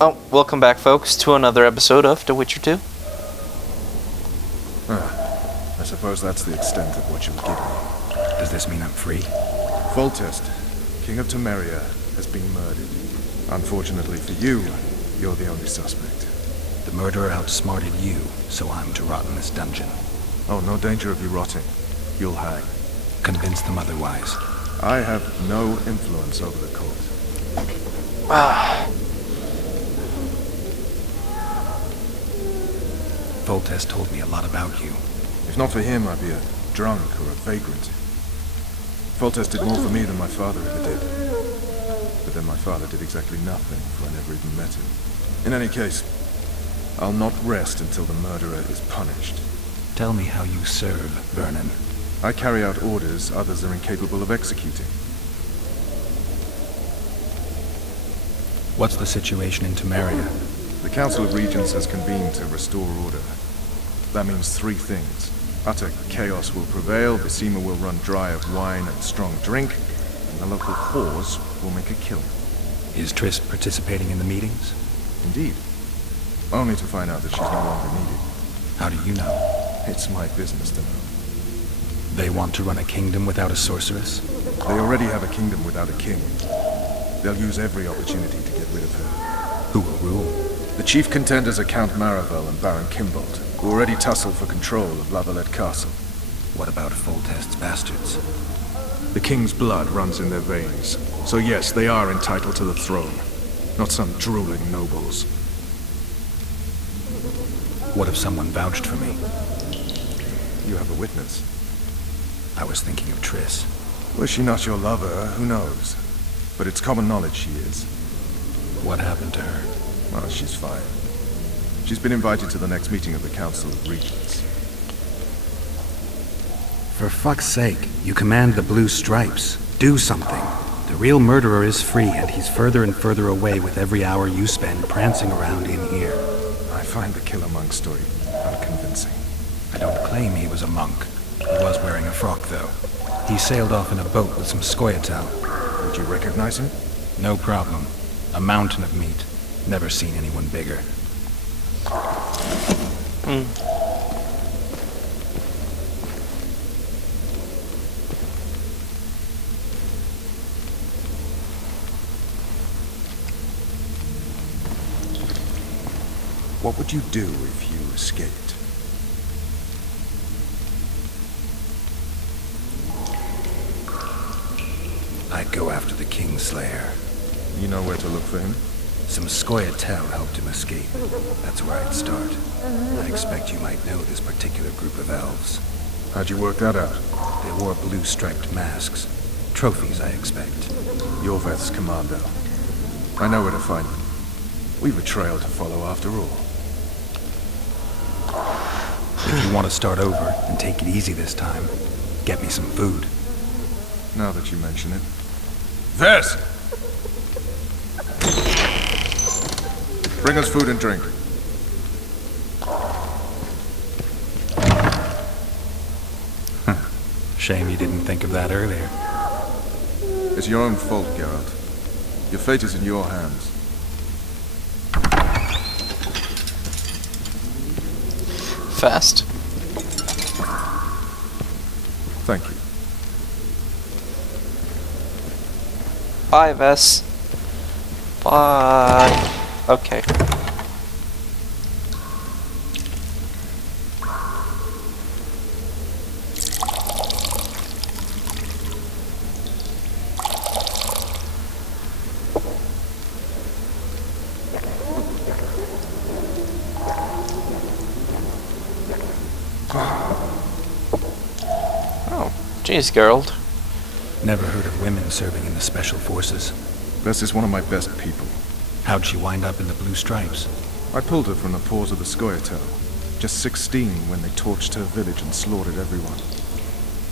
Oh, welcome back, folks, to another episode of The Witcher 2. I suppose that's the extent of what you'll give me. Does this mean I'm free? Foltest, King of Temeria, has been murdered. Unfortunately for you, you're the only suspect. The murderer outsmarted you, so I'm to rot in this dungeon. Oh, no danger of you rotting. You'll hang. Convince them otherwise. I have no influence over the court. Foltest told me a lot about you. If not for him, I'd be a drunk or a vagrant. Foltest did more for me than my father ever did. But then my father did exactly nothing, for I never even met him. In any case, I'll not rest until the murderer is punished. Tell me how you serve, Vernon. I carry out orders others are incapable of executing. What's the situation in Temeria? The Council of Regents has convened to restore order. That means three things. Utter chaos will prevail, Visima will run dry of wine and strong drink, and the local whores will make a killing. Is Triss participating in the meetings? Indeed. Only to find out that she's no longer needed. How do you know? It's my business to know. They want to run a kingdom without a sorceress? They already have a kingdom without a king. They'll use every opportunity to get rid of her. Who will rule? The chief contenders are Count Maravel and Baron Kimbolt, who already tussle for control of Lavalette Castle. What about Foltest's bastards? The king's blood runs in their veins, so yes, they are entitled to the throne. Not some drooling nobles. What if someone vouched for me? You have a witness. I was thinking of Triss. Was she not your lover? Who knows? But it's common knowledge she is. What happened to her? Well, she's fine. She's been invited to the next meeting of the Council of Regents. For fuck's sake, you command the Blue Stripes. Do something. The real murderer is free, and he's further and further away with every hour you spend prancing around in here. I find the Killer Monk story unconvincing. I don't claim he was a monk. He was wearing a frock, though. He sailed off in a boat with some Scoia'tael. Would you recognize him? No problem. A mountain of meat. Never seen anyone bigger. What would you do if you escaped? I'd go after the Kingslayer. You know where to look for him? Some Scoia'tael helped him escape. That's where I'd start. I expect you might know this particular group of elves. How'd you work that out? They wore blue-striped masks. Trophies, I expect. Yorveth's commando. I know where to find them. We've a trail to follow after all. If you want to start over and take it easy this time, get me some food. Now that you mention it. Vess! Bring us food and drink. Shame you didn't think of that earlier. It's your own fault, Geralt. Your fate is in your hands. Fast. Thank you. Bye, Vess. Bye. Okay. Oh, jeez, Geralt. Never heard of women serving in the Special Forces. Vess is one of my best people. How'd she wind up in the Blue Stripes? I pulled her from the paws of the Scoia'tael. Just 16 when they torched her village and slaughtered everyone.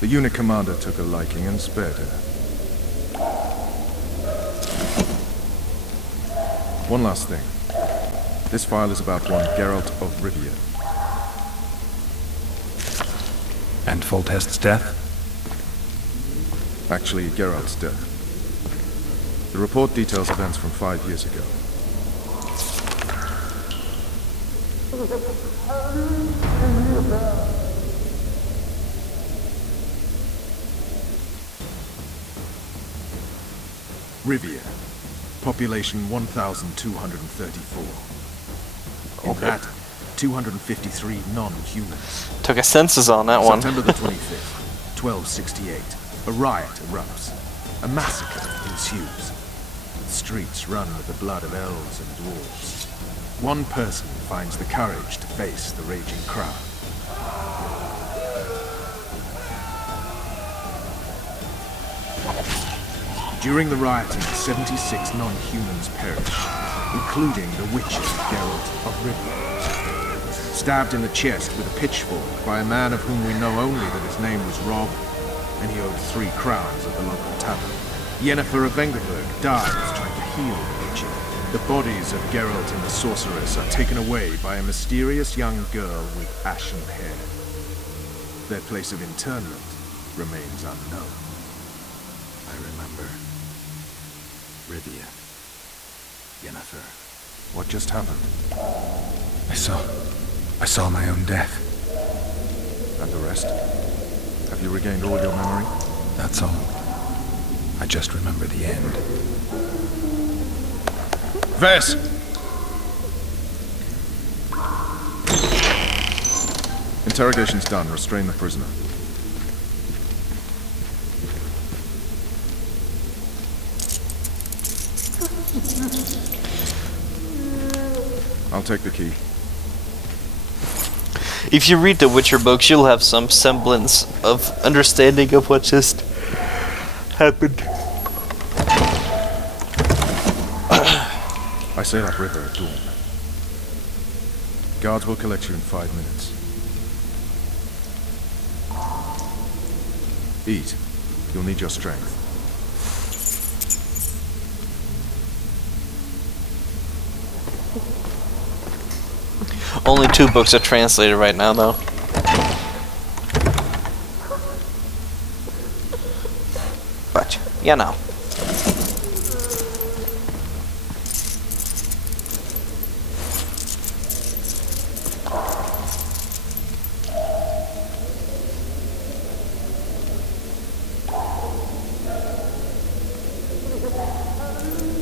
The unit commander took a liking and spared her. One last thing. This file is about one Geralt of Rivia. And Foltest's death? Actually, Geralt's death. The report details events from 5 years ago. Rivia. Population 1,234. In Okay. that, 253 non-humans. Took a census on that one. September the 25th, 1268. A riot erupts. A massacre ensues. The streets run with the blood of elves and dwarves. One person finds the courage to face the raging crowd. During the rioting, 76 non-humans perished, including the witcher Geralt of Rivia. Stabbed in the chest with a pitchfork by a man of whom we know only that his name was Rob, and he owed 3 crowns at the local tavern. Yennefer of Vengerberg dies trying to heal the witcher. The bodies of Geralt and the sorceress are taken away by a mysterious young girl with ashen hair. Their place of interment remains unknown. I remember. Rivia. Yennefer. What just happened? I saw my own death. And the rest? Have you regained all your memory? That's all. I just remember the end. Ves! Interrogation's done. Restrain the prisoner. I'll take the key. If you read the Witcher books, you'll have some semblance of understanding of what just happened. I sail up river at dawn. Guards will collect you in 5 minutes. Eat. You'll need your strength. Only 2 books are translated right now, though. But, you know.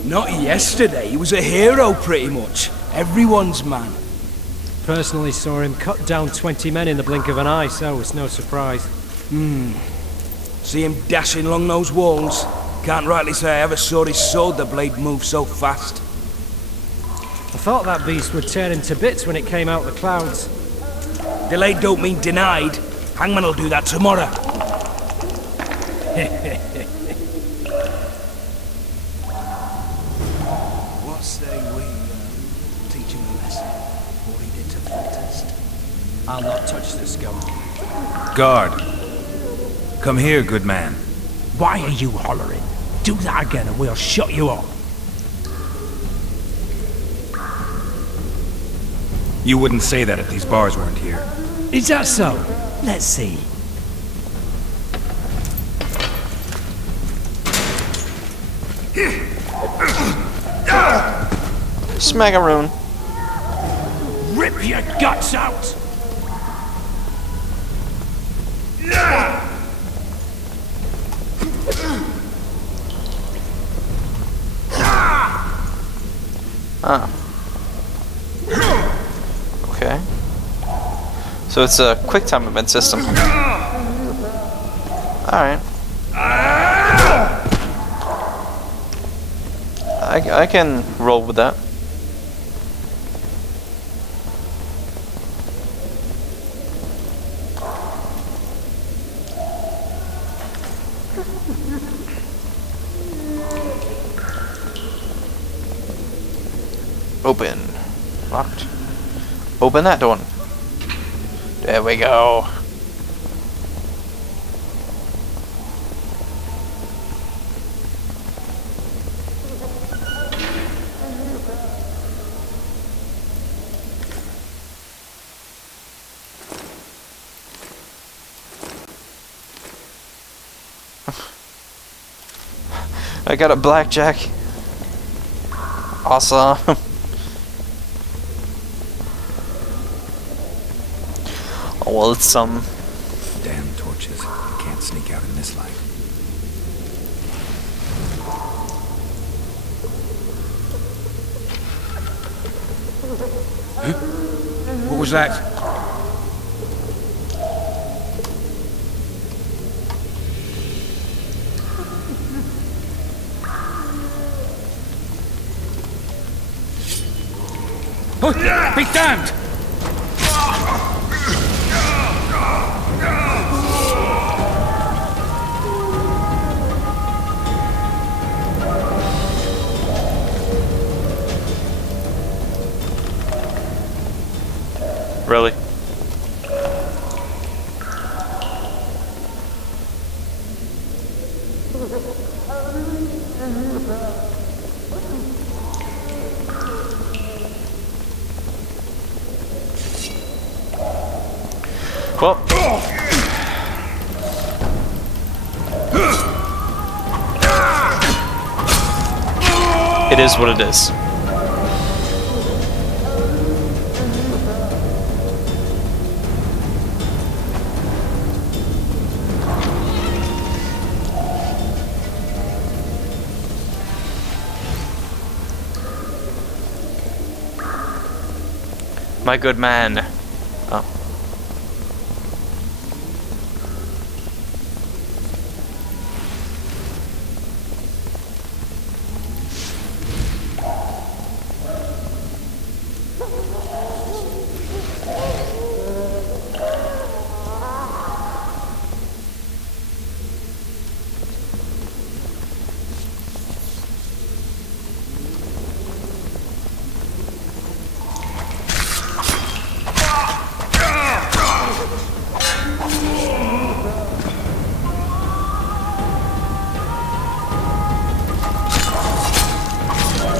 Not yesterday, he was a hero pretty much. Everyone's man. Personally saw him cut down 20 men in the blink of an eye, so it's no surprise. See him dashing along those walls? Can't rightly say I ever saw his sword the blade move so fast. I thought that beast would tear him to bits when it came out the clouds. Delayed don't mean denied. Hangman will do that tomorrow. What say we teach him a lesson? What he did to Foltest? I'll not touch the scum. Guard. Come here, good man. Why are you hollering? Do that again and we'll shut you up. You wouldn't say that if these bars weren't here. Is that so? Let's see. Smagaroon. Rip your guts out! Ah. Okay. So it's a quick time event system. Alright. I can roll with that. Open. Locked. Open that door. There we go. I got a blackjack. Awesome. Well, it's some. Damn torches. You can't sneak out in this light. What was that? Oh, be damned! Really? Well, it is what it is. My good man. Oh.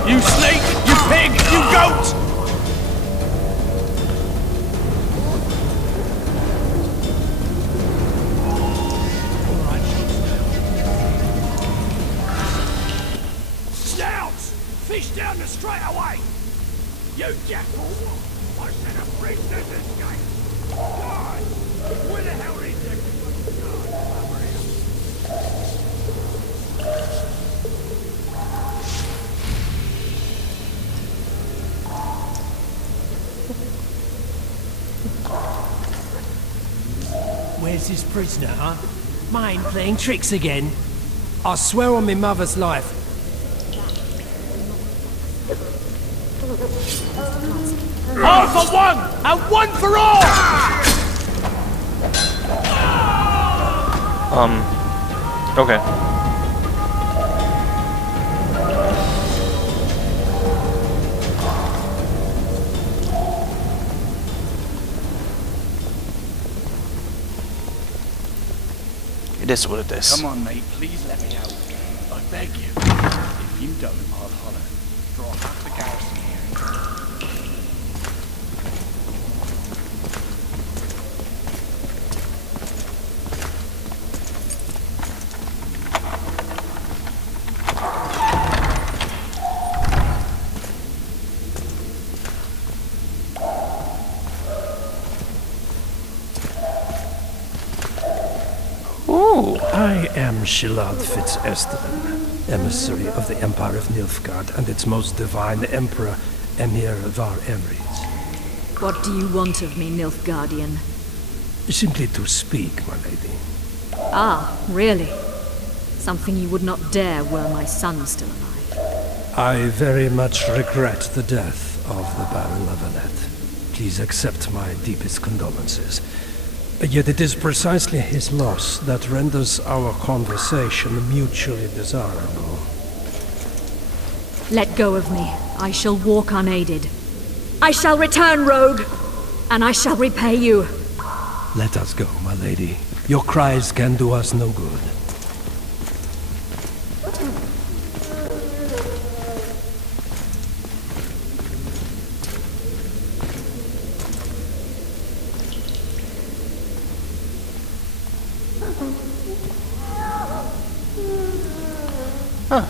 You snake! You pig! You goat! Snouts! Fish down the straight away! You jackal! I said a princess escaped! God! Where the hell is it? Where's his prisoner, huh? Mind playing tricks again? I swear on my mother's life. All for one, and one for all! Okay. It is what it is. Come on, mate, please let me out. I beg you. If you don't, I'll holler. Draw half the garrison here. I am Geralt Fitzesteren, emissary of the Empire of Nilfgaard and its most divine Emperor, Emir Var Emreis. What do you want of me, Nilfgaardian? Simply to speak, my lady. Ah, really? Something you would not dare were my son still alive. I very much regret the death of the Baron Levenet. Please accept my deepest condolences. Yet it is precisely his loss that renders our conversation mutually desirable. Let go of me. I shall walk unaided. I shall return, rogue, and I shall repay you. Let us go, my lady. Your cries can do us no good. Huh.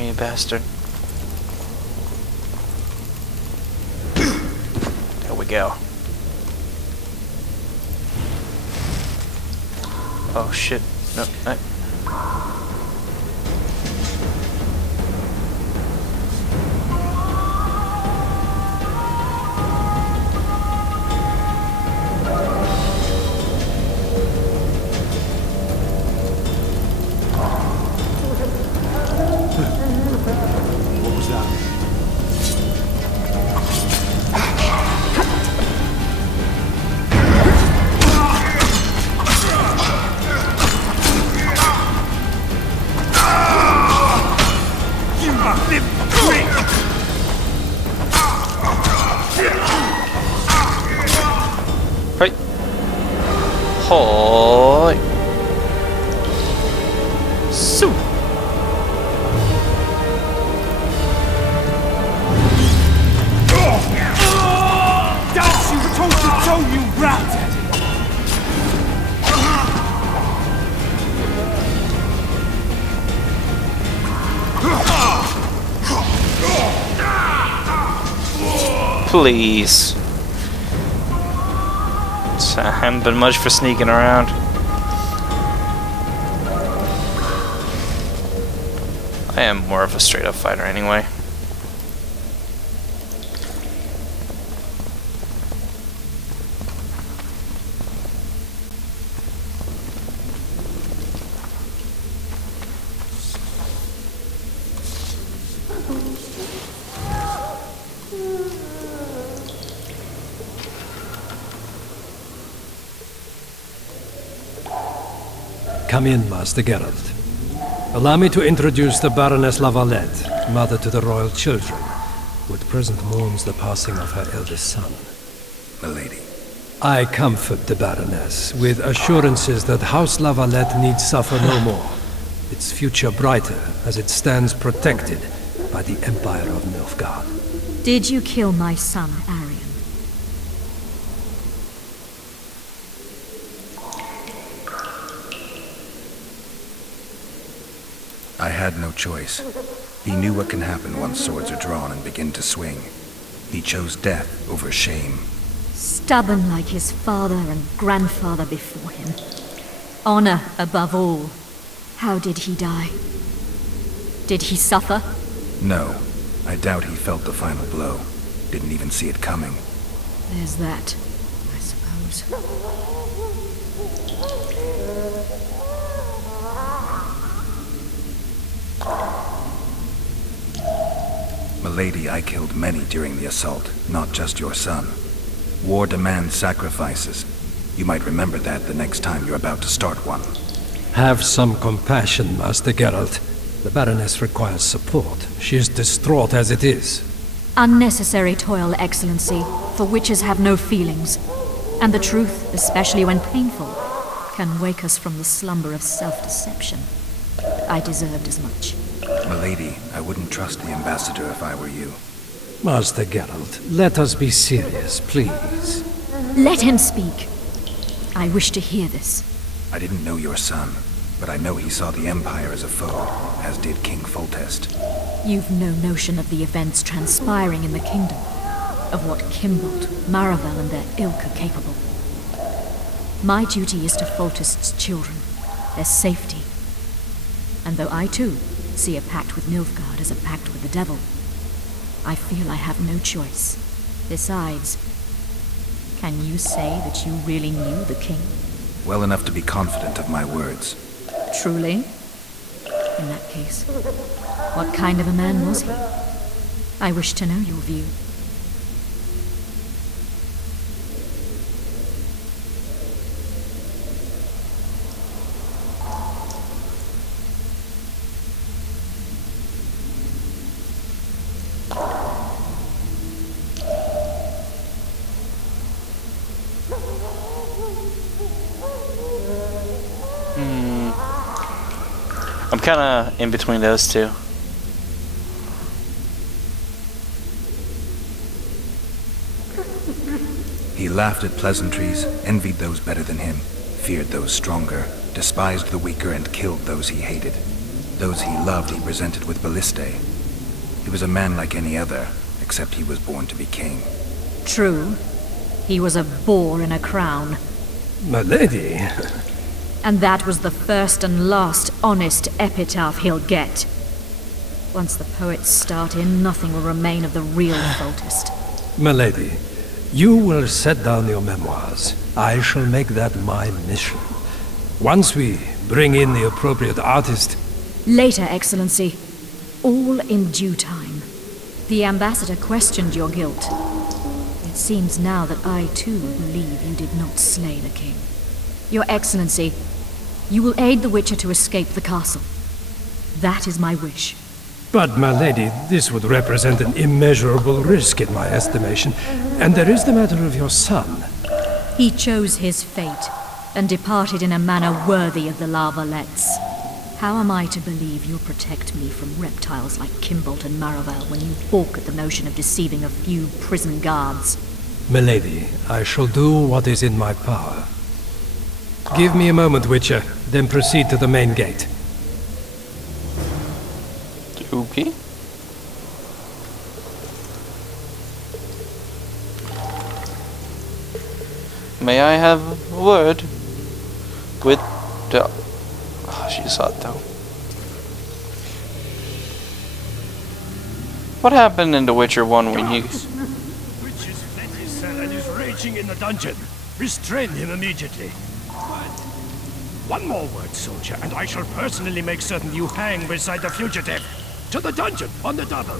here, you bastard. There we go. Oh shit. No, What was that? You must live free! right. Hoy. So. Don't you toe to toe, you rat! Please. I haven't been much for sneaking around. I am more of a straight up fighter anyway. Come in, Master Geralt. Allow me to introduce the Baroness Lavalette, mother to the royal children, who at present mourns the passing of her eldest son. Milady. I comfort the Baroness with assurances that House Lavalette need suffer no more, its future brighter as it stands protected by the Empire of Nilfgaard. Did you kill my son, Arion? I had no choice. He knew what can happen once swords are drawn and begin to swing. He chose death over shame. Stubborn like his father and grandfather before him. Honor above all. How did he die? Did he suffer? No, I doubt he felt the final blow. Didn't even see it coming. There's that, I suppose. Milady, I killed many during the assault, not just your son. War demands sacrifices. You might remember that the next time you're about to start one. Have some compassion, Master Geralt. The Baroness requires support. She is distraught as it is. Unnecessary toil, Excellency, for witches have no feelings. And the truth, especially when painful, can wake us from the slumber of self-deception. I deserved as much. Milady, I wouldn't trust the ambassador if I were you. Master Geralt, let us be serious, please. Let him speak. I wish to hear this. I didn't know your son, but I know he saw the Empire as a foe, as did King Foltest. You've no notion of the events transpiring in the kingdom, of what Kimbolt, Maravel and their ilk are capable. My duty is to Foltest's children, their safety. And though I too see a pact with Nilfgaard as a pact with the devil, I feel I have no choice. Besides, can you say that you really knew the king? Well enough to be confident of my words. Truly? In that case, what kind of a man was he? I wish to know your view. I'm kinda in between those two. He laughed at pleasantries, envied those better than him, feared those stronger, despised the weaker and killed those he hated. Those he loved he presented with ballistae. He was a man like any other, except he was born to be king. True. He was a boar in a crown. My lady. And that was the first and last honest epitaph he'll get. Once the poets start in, nothing will remain of the real Foltest. My lady, you will set down your memoirs. I shall make that my mission. Once we bring in the appropriate artist... Later, Excellency. All in due time. The ambassador questioned your guilt. It seems now that I too believe you did not slay the king. Your Excellency, you will aid the Witcher to escape the castle. That is my wish. But, my lady, this would represent an immeasurable risk in my estimation. And there is the matter of your son. He chose his fate, and departed in a manner worthy of the La Valettes. How am I to believe you'll protect me from reptiles like Kimbolt and Maravel when you balk at the notion of deceiving a few prison guards? Milady, I shall do what is in my power. Give me a moment, Witcher, then proceed to the main gate. Okay. May I have a word with the... Oh, she's hot though. What happened in The Witcher 1 when you... Witcher's fled his cell and is raging in the dungeon. Restrain him immediately. One more word, soldier, and I shall personally make certain you hang beside the fugitive. To the dungeon, on the double.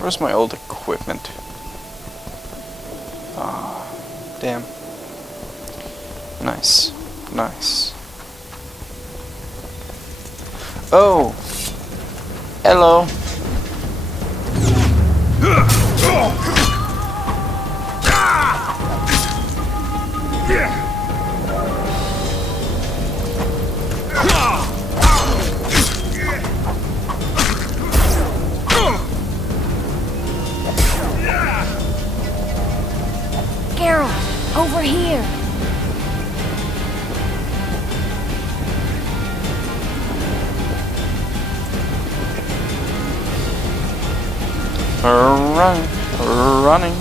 Where's my old equipment? Ah, damn. Nice. Nice. Oh! Hello! Geralt, over here! Running.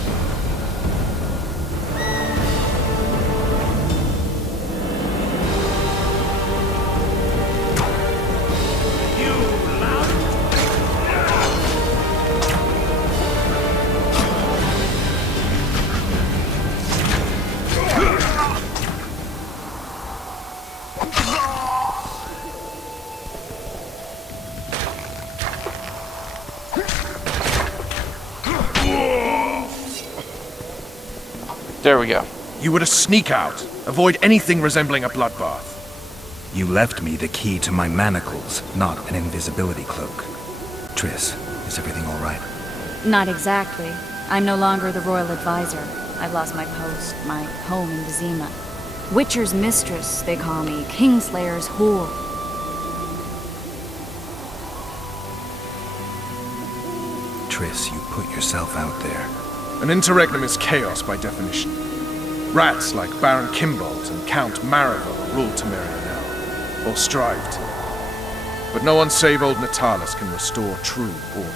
There we go. You were to sneak out. Avoid anything resembling a bloodbath. You left me the key to my manacles, not an invisibility cloak. Triss, is everything all right? Not exactly. I'm no longer the royal advisor. I've lost my post, my home in Vizima. Witcher's mistress, they call me. Kingslayer's whore. Triss, you put yourself out there. An interregnum is chaos by definition. Rats like Baron Kimbolt and Count Maravel rule Temeria now, or strive to. But no one save old Natalis can restore true order.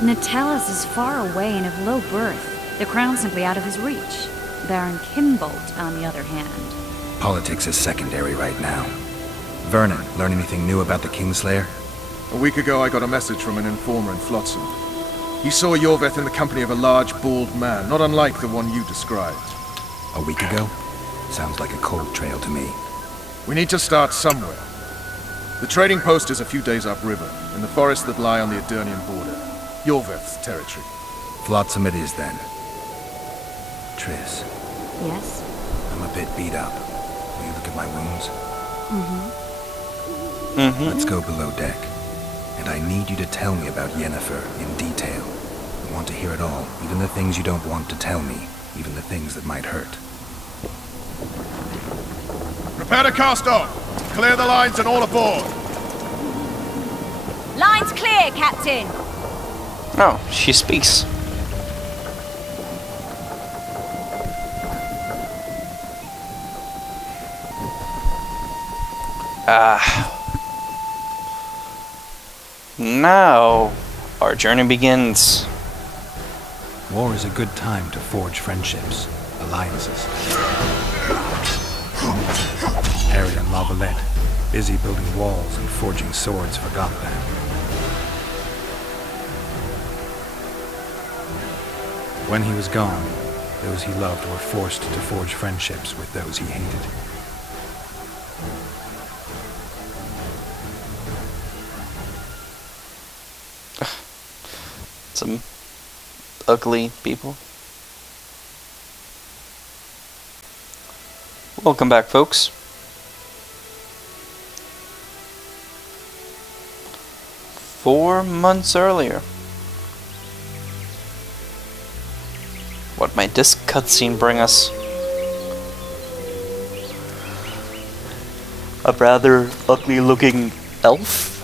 Natalis is far away and of low birth. The crown's simply out of his reach. Baron Kimbolt, on the other hand. Politics is secondary right now. Vernon, learn anything new about the Kingslayer? A week ago, I got a message from an informer in Flotsam. He saw Yorveth in the company of a large, bald man, not unlike the one you described. A week ago? Sounds like a cold trail to me. We need to start somewhere. The trading post is a few days upriver, in the forests that lie on the Edirnian border. Yorveth's territory. Flotsam it is, then. Triss, Yes? I'm a bit beat up. Will you look at my wounds? Let's go below deck. And I need you to tell me about Yennefer in detail. I want to hear it all, even the things you don't want to tell me, even the things that might hurt. Prepare to cast off! Clear the lines and all aboard! Line's clear, Captain! Oh, she speaks. Now, our journey begins. War is a good time to forge friendships, alliances. Harry and Lavalette, busy building walls and forging swords for Gotham. When he was gone, those he loved were forced to forge friendships with those he hated. Some ugly people. Welcome back, folks. Four months earlier. What might this cutscene bring us? A rather ugly looking elf?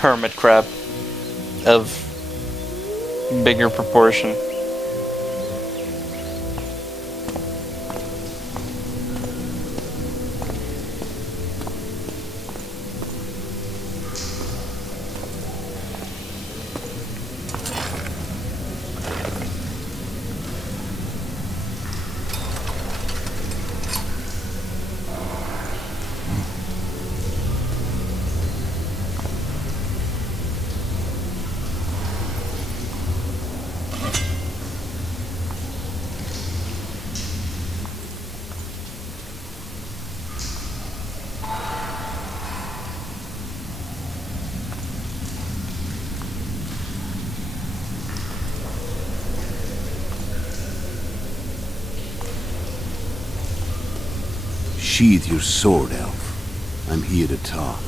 Hermit crab of bigger proportion. Sheathe your sword, elf. I'm here to talk.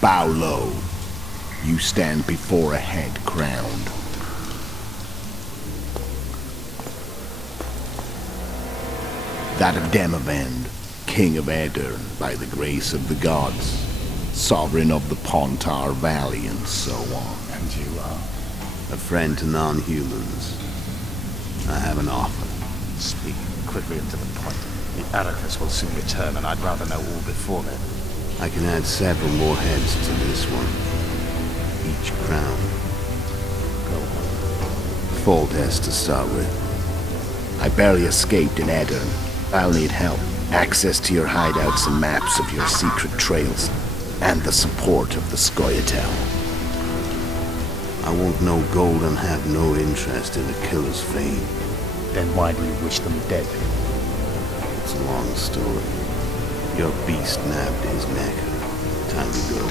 Bow low. You stand before a head crowned. That of Demavend, king of Edirn, by the grace of the gods, sovereign of the Pontar Valley, and so on. And you are? A friend to non-humans. I have an offer. Speak quickly and to the point. The Arrakis will soon return, and I'd rather know all before then. I can add several more heads to this one. Each crown. Go on. Foltest to start with. I barely escaped in Edirn. I'll need help. Access to your hideouts and maps of your secret trails. And the support of the Scoia'tael. I want no gold and have no interest in the killer's fame. Then why do you wish them dead? It's a long story. Your beast nabbed his neck. Time to go.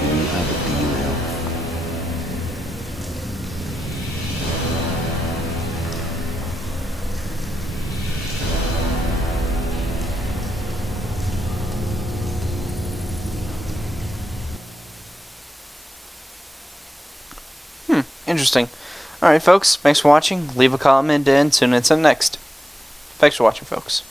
Do you have a deal, elf? Interesting. Alright, folks. Thanks for watching. Leave a comment and tune in to the next. Thanks for watching, folks.